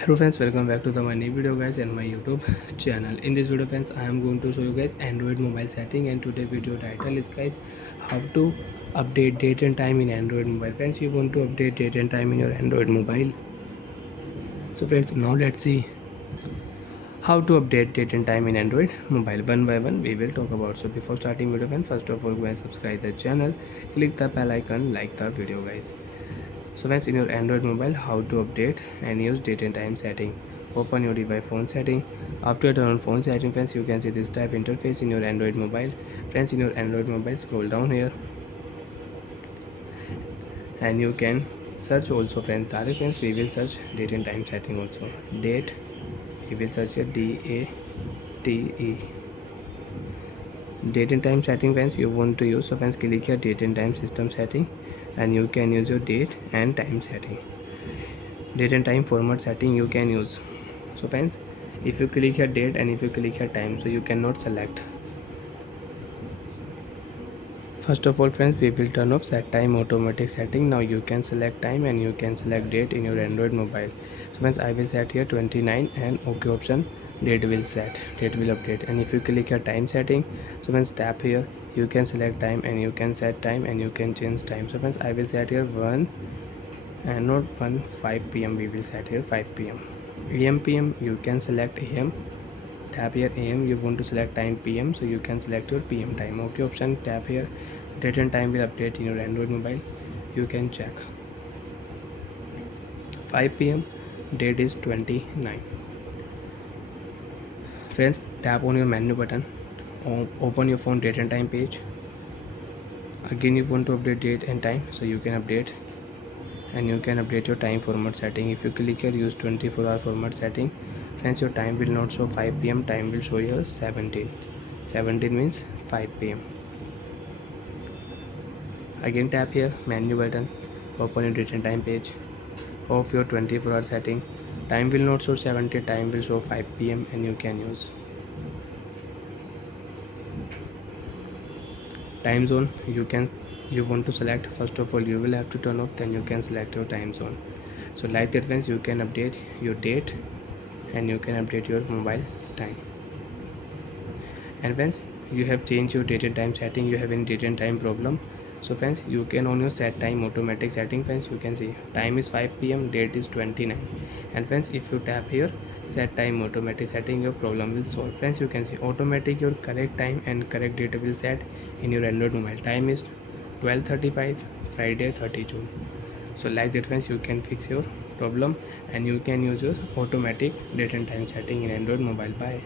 Hello friends, welcome back to my new video guys and my YouTube channel. In this video friends, I am going to show you guys Android mobile setting, and today video title is guys how to update date and time in Android mobile. Friends, you want to update date and time in your Android mobile. So friends, now let's see how to update date and time in Android mobile. One by one we will talk about. So before starting video friends, first of all go and subscribe the channel, click the bell icon, like the video guys. So friends, in your Android mobile, how to update and use date and time setting. Open your device phone setting. After turn on phone setting friends, you can see this type interface in your Android mobile. Friends, in your Android mobile, scroll down here and you can search also friends. Direct friends, we will search date and time setting also. Date, we will search here DATE. Date and time setting friends, you want to use. So friends, click here date and time system setting and you can use your date and time setting. Date and time format setting you can use. So friends, if you click here date and if you click here time, so you cannot select. First of all friends, we will turn off set time automatic setting. Now you can select time and you can select date in your Android mobile. So friends, I will set here 29 and OK option, date will set, date will update. And if you click here time setting, so friends tap here, you can select time and you can set time and you can change time. So friends, I will set here 1 and not 1 5 p.m. we will set here 5 p.m. AM PM you can select AM, tap here AM, you want to select time PM, so you can select your PM time. OK option, tap here, date and time will update in your Android mobile, you can check. 5 p.m. date is 29. Friends, tap on your menu button, open your phone date and time page. Again you want to update date and time, so you can update and you can update your time format setting. If you click here use 24-hour format setting, friends, your time will not show 5 p.m. time will show here 17 means 5 p.m. Again tap here menu button, open your date and time page, off your 24-hour setting, time will not show 70, time will show 5 p.m. and you can use. Time zone, you want to select. First of all you will have to turn off, then you can select your time zone. So like that friends, you can update your date and you can update your mobile time. And friends, you have changed your date and time setting, you have any date and time problem, so friends you can on your set time automatic setting friends, you can see time is 5 p.m. date is 29. And friends, if you tap here set time automatic setting, your problem will solve. Friends, you can see automatic your correct time and correct date will set in your Android mobile. Time is 12:35 Friday 30 June. So like that friends, you can fix your problem and you can use your automatic date and time setting in Android mobile. Bye.